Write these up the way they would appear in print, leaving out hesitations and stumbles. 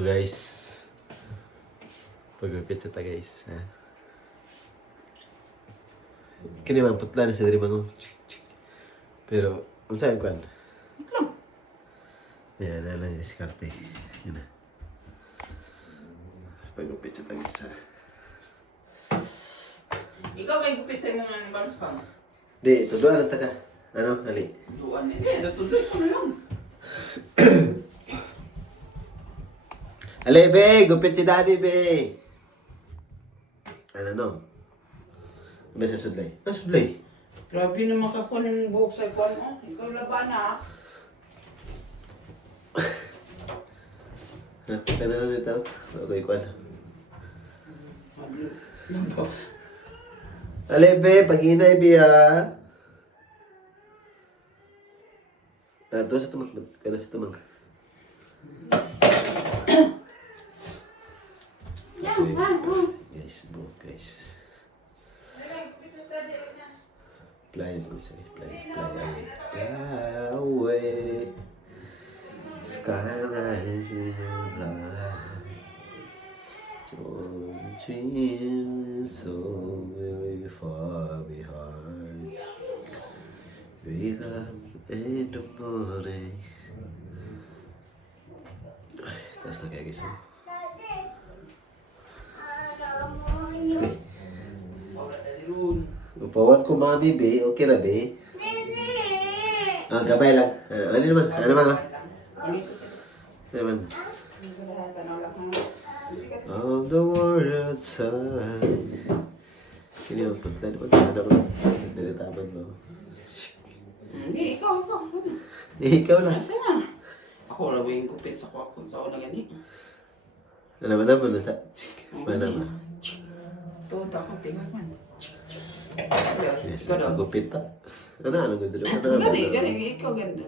Guys, pagupit sa ta guys. Ha? Kini mang putla na sa diri mango. Pero, unsa yung kwan? Yan, na lang yung skarpe. Yan na. Pagupit sa ta guys. Ha? Ikaw may gupit sa mga bangs pa? Di, tuduan na ta ka. Ano, hali. Tuduan na. Hindi, natuloy ko na lang. Ali, be! Gupit si daddy, be! Ano, no? Ano sa sudlay? Ah, sudlay. Grabe na makakuha ng buhok sa ikuan mo. Ikaw laban na. Kaya na lang ito. Ako ikuan. Ali, be! Pag-inay, be, ha? Ah, doon sa tumang. Kaya sa tumang. Guys, bro, guys. Fly, bro, sorry. Fly away. Skyline fly. Changing so very far behind. Wake up in the morning. Ay, taas na kaya guys. Upawan ko mami, be. Okay na, be? Ah, gabay lang. Ano naman? Ano naman? Ano naman? Of the world outside. Kini ang putla. Di ba? Ano naman? Dari taman mo. Hindi, ikaw. Ikaw na. Asa na? Ako lang yung gupit sa kwa kung saan na gani. Ano naman? Nasa? Ano naman? Tuta ko, tingnan man. Yes, pagupit ta. Ano ganda? Ano Ano naman? di, gani, ikaw ganda.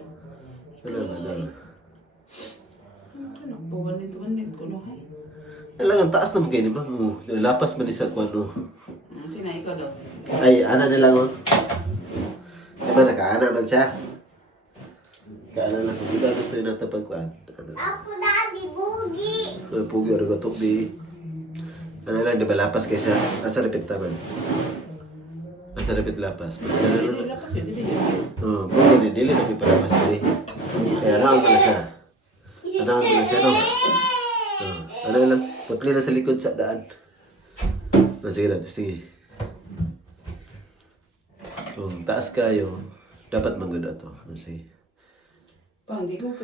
Ano naman? Ano, buwanit ko no, hay. Alang, ang taas naman kayo ni Mamo. Lapas man isa ko ano. Sina, ikaw daw. Ay, ana nila mo. Diba, nakaana man siya. Kaana lang. Kung hindi gusto yun natin pagkuhan. Ako daddy, bugi. Ay, pugi, arigatok di. Ano lang, diba, lapas kayo siya. Asa repit naman. Asa repit lapas. Dili lapas yun, dili yun. Oo, bugi, dili na may palapas dili. Kaya naon mo na siya. Naon mo na siya, no? Ano lang, putli na sa likod sa daan. Sige na, sige. Kung taas kayo, dapat maganda to. Sige. Pang, di ko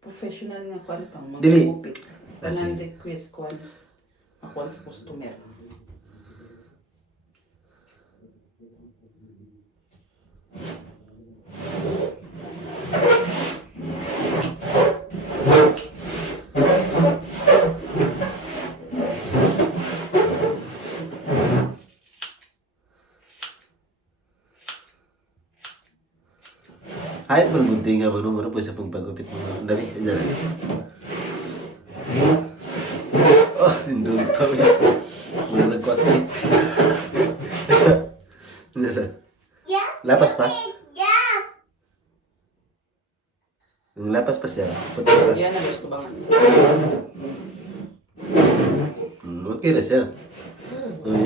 professional nga kwan pang Dili. mag-gupit. Tanan request kwan. Ako sa customer. Kahit mo nabunti nga mo, muna po sa pagpagupit mo. Ang dami, yan na. Oh, nindulog to. Muna nagkwakit. Yan na. Lapas pa? Yung lapas pa siya. Puti pa. Yan na gusto bang. Okay na siya.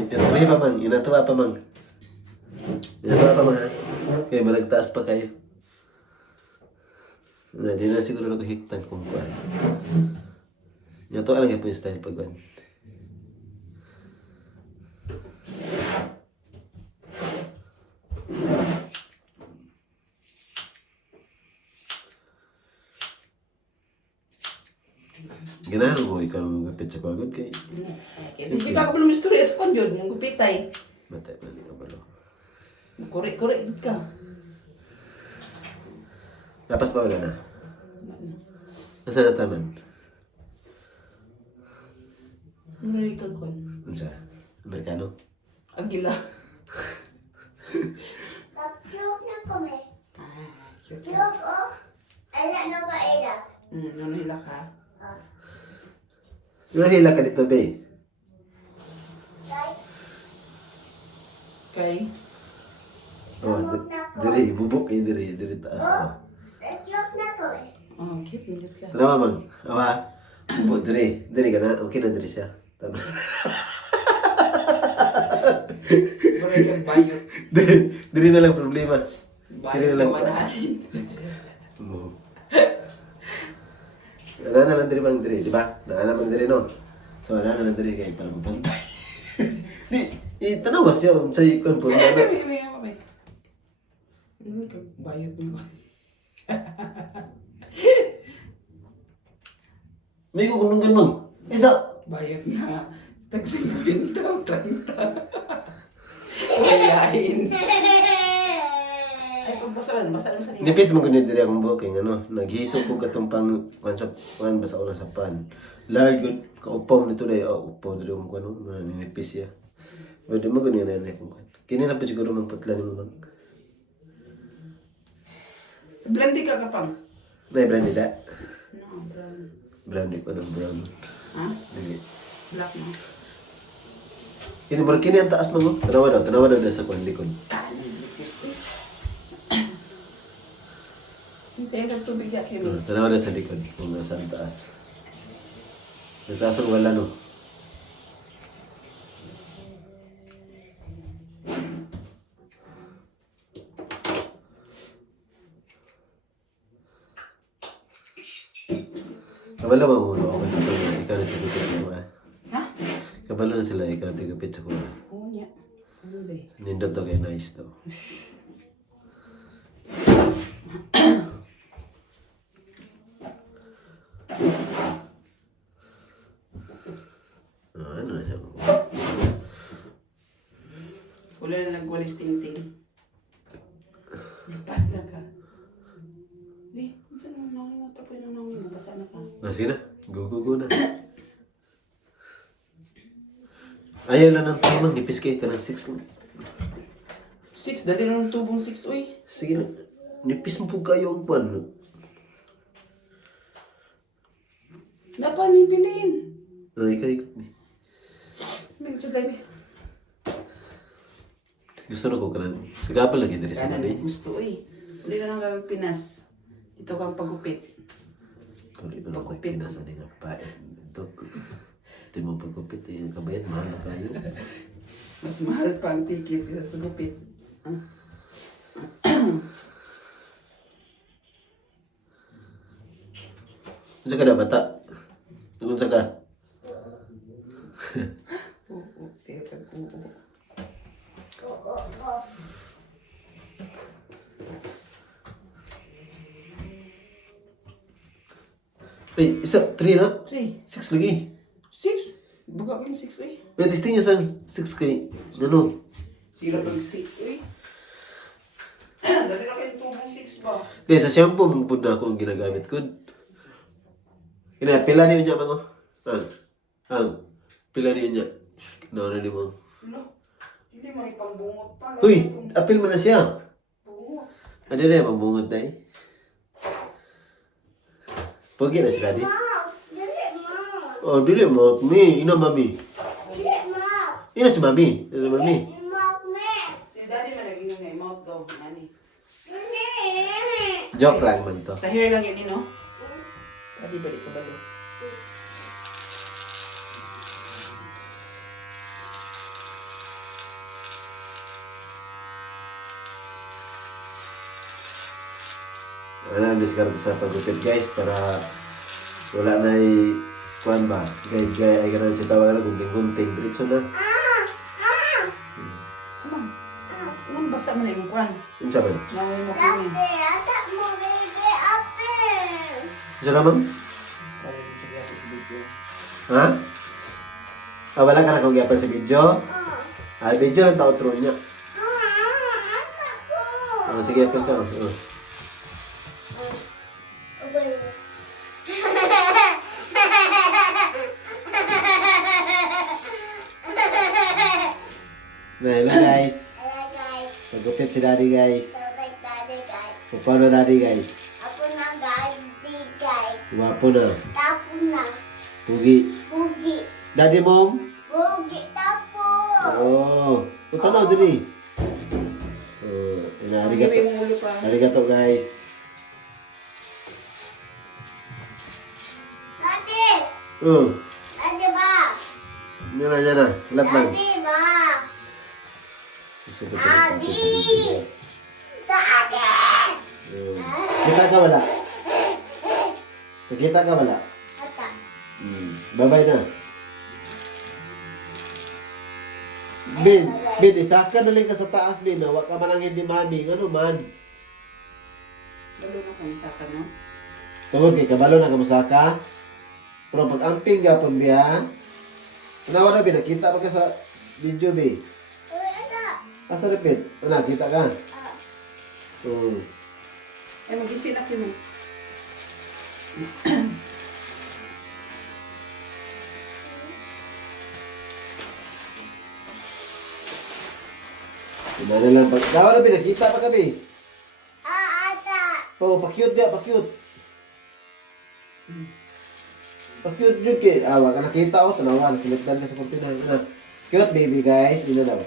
Ito pa mang, inatawa pa mang. Inatawa pa mang ha. Kaya malagtaas pa kayo. Di na siguro nakuhiktan kung kuhan. Ito alam nga po yung style pagkuhan. Ganahan mo ikaw ng gupit sa kuhagod kay. Hindi ka belum istorya sa kwan yun, yung gupitay. Matay pa niya balo. Korek-korek ka. Lapas pa wala na. Nasa na taman? Maray ka kwan. Unsa? Amerikano? Agila. Tapyok na kami. Cute. Yok, oh. Ala no ka, Eda? Ano hila ka? Nahila ka dito, be. Kay? Oh, diri, bubuk kayo diri taas. Oh. Tapyok na kami. Oh, cute. Milit ka. Tara, mang. Awa. Upo, diri ka na. Okay na diri siya. Tama. Wala kang bayot. Diri na lang problema. Bayot lang. na walahin. Ana na lang diri bang diri, di ba? Naana man diri no. So ana na lang diri kay para mapantay. Di, itanaw ba siya sa ikon po na. Bayot mo. May ko kung ganun. Isa. Bayot niya. Tag-50, 30. Wayain. Ay, pagbasalan, basalan sa nila. Nipis mo ganyan diri akong booking ano. Naghiso ko katong pang kuan sa kuan basa una sa pan. Large good kaupaw nito dai upaw diri mo kuno ninipis ya. Pwede mo ganyan na kung kuan. Kini na pa siguro mang putlan mo bang. Blandi ka kapang. Nay brand nila. No, brown. Brand ko ng brown. Ha? Dili. Black no. Kini mo kini ang taas mo. Tanawa daw sa kuan likod. Kanin, gusto. Kasi yung tubig siya kami. Tanawa daw sa likod kung nasa ang taas. Sa taas ng wala no. Kabalo ba mo ako dito na ikaw na tigupit sa kuha? Ha? Kabalo na sila ikaw na tigupit sa kuha. Oo niya. Ano ba eh? Nindot to kay nice to. Ano na siya? Wala na nagwalis ting-ting. Lipat na ka. Eh, saan mo nangin mo? Tapoy na nangin mo. Basa na ka. Sige na. Go na. Ayaw lang ng tamang. Nipis kayo ka ng 6 lang. 6, dati na ng tubong 6, uy. Sige na. Nipis mo po kayo ang pan. Dapat ni pinin. Ikaw. Medyo live eh. Gusto na ko ka lang. Sigapal lagi diri sa Kaya mani. na gusto eh. Hindi ka nang gawag Pinas. Ito kang pagupit. Kali ko lang ko pinasa ni nga pa. Ito. Ito mo pagkupit eh. Ang kabayan, mahal na kayo. Mas mahal pa ang ticket kaysa sa gupit. Ah. Unsa ka na bata? Unsa ka? Oo, sige ka. Oo. Ay, isa, 3 na? 3. 6 lagi. 6? Baga ko yung 6 eh. May testing niya sa 6 kay, ano? Sila pag 6 eh. Dali na kayong tubong 6 ba? Di, sa shampoo, mong na ako ang ginagamit ko. Ina, pila niyo niya mga? Pila niyo niya? Nauna ni mo. Wala. Hindi mo ipangbungot pa. Uy, apil mo na siya. Bungot. Ano na yung pambungot na eh? Pogi na si Daddy. Mom, dili mo. Oh, dili mo. Mi, ina mami. Dili mo. Ina si mami. Ina si mami. Mom, me. Si daddy man naging nga mouth daw. Nani? Dili. Joke lang man to. Sa hair lang yun, no? Daddy, balik ko balo. Ano ang diskarte sa pagupit guys para wala na kuan ba? Gay ay ganun siya tawag na gunting-gunting. Diretso na. Anong basa mo na yung kwan? Yung siya man? Naway mo kami. Dati, ata mo, baby, apple. Siya naman? Kaya mo siya gati sa video. Ha? Wala ka na kung gyapon sa video? Ay, video lang outro niya. Ata ko. Sige, apil ka. Hello guys. Hello guys, Pagupit si Daddy guys. perfect daddy guys. Paano Daddy guys? Ako na daddy guys. Wapo na. Tapo na. Pugi. Bugi. Daddy mong? Bugi tapo. Oh. Punta na dili. Oh, ina arigato. Hindi mo ulo pa. Arigato guys. Daddy, Oh. Ate ba? Yan na. Lahat lang. Ate ba? Gusto ko sa Adi! guys. Ate! Kita ka wala? Nakita ka wala? Ata. Bye-bye na. Bin, isaka na lang ka sa taas, Bin. Huwag ka manangin ni Mami. Ano man? Lalo na kung saka na. Tungod kay kabalo na kamusaka. Pero pag amping gapon biya. Tanawa na, Bin. Nakita pa ka sa video, Bin. Uy, ata. Asa repeat? Ano, kita ka? Ah. Eh, mag-isin na kami. Pinala lang pag... Dawa na, Bin. Nakita pa kami. Ata. Oh, pa-cute dia, pa-cute. Pa-cute yun kay... Wag ka nakita oh, tanawa. Nakiligtan ka sa kortina. Cute baby guys. Ino daw.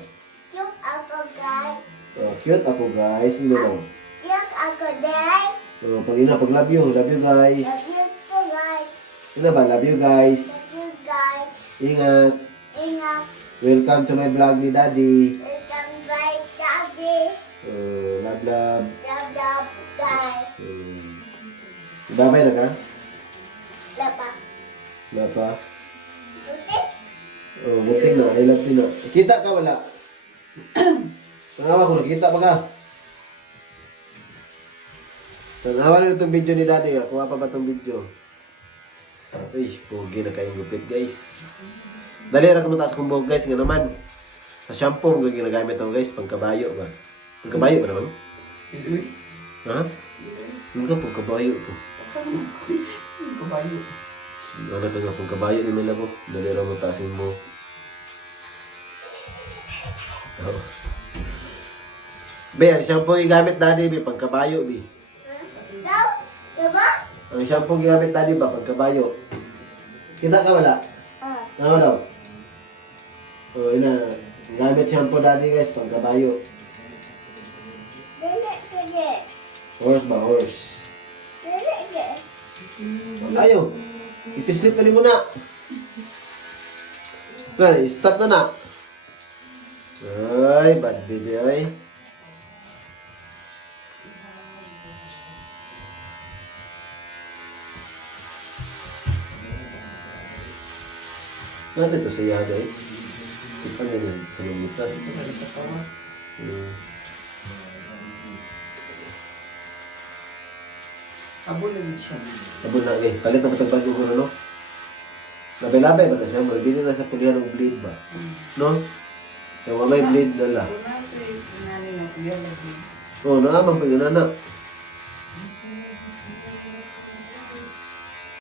Cute ako, guys. Oh, cute ako guys. Ino daw. Cute ako, guys. Oh, pag ina, pag love you guys. Love you po, guys. Ino ba, love you guys. Love you, guys. Ingat. Ingat. Welcome to my vlog ni Daddy. Welcome back, Daddy. Love, love. Love, love, guys. Babay na ka? Lapa. Wala pa? Butik. Oh, buting na. I love you na. Kita ka wala? Tanawa ko, nakita pa ka? Tanawa na itong video ni Daddy. Kuha pa ba itong video? Ay, pogi na kayong gupit guys. Dali na kamataas kong buhok guys. Nga naman. Sa shampoo mo ginagamit ako guys. Pangkabayo ba? Pangkabayo ba naman? Ha? Hindi ka pangkabayo ko. Kabayo. Ano ka nga pangkabayo ni Mila mo? Dali na mataasin mo. Oh. Be, ang shampoo gigamit Daddy, be, pangkabayo, be. Daw? Diba? Ang shampoo gigamit Daddy ba, pangkabayo. Kita ka wala? Ano daw? Oh, ina. Gamit shampoo Daddy guys, pangkabayo. Dili, dili. Horse ba, horse? Dili, dili. Ayaw. Ipislit pa rin mo na. Stop na na. Ay, bad baby ay. Natin to sa yada eh. Ito nga na sa mamista. Abo na siya. Abon na eh. Palit na matag bago ko na no? Labay-labay ba na siya? Hindi na sa pulihan ng blade ba? No? Kaya may blade na la. Una ito yung nanay na kuya lagi. Oo, naaman pa yun na.